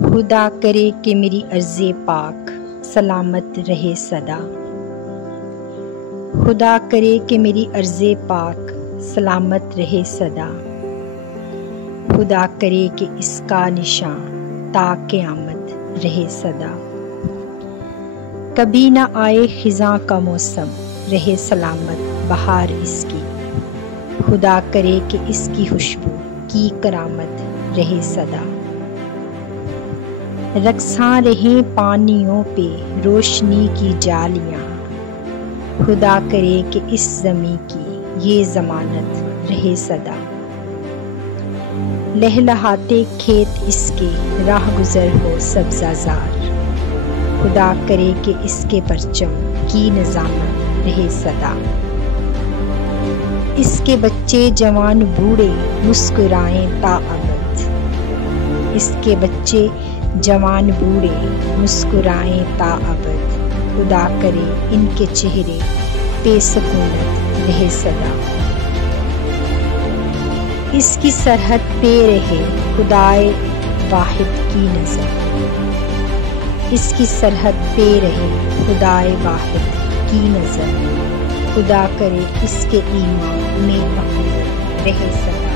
خدا کرے کہ میری عرض پاک سلامت رہے صدا۔ خدا کرے کہ میری عرض پاک سلامت رہے صدا۔ خدا کرے کہ اس کا نشان تا قیامت رہے صدا۔ کبھی نہ آئے خزاں کا موسم رہے سلامت بہار اس کی۔ خدا کرے کہ اس کی خوشبو کی کرامت رہے صدا۔ رقصاں رہیں پانیوں پہ روشنی کی جالیاں۔ خدا کرے کہ اس زمیں کی یہ ضمانت رہے صدا۔ لہلہاتے کھیت اس کے راہ گزر ہو سبزہ زار۔ خدا کرے کہ اس کے پرچم کی نظامت رہے صدا۔ اس کے بچے جوان بوڑھے مسکرائیں تا ابد۔ اس کے بچے جوان بوڑھے مسکرائیں تا ابد۔ خدا کرے ان کے چہرے پہ سکونت رہے صدا۔ اس کی سرحد پہ رہے خدائے واحد کی نظر۔ اس کی سرحد پہ رہے خدائے واحد کی نظر۔ خدا کرے اس کے ایمان میں عقیدت رہے صدا۔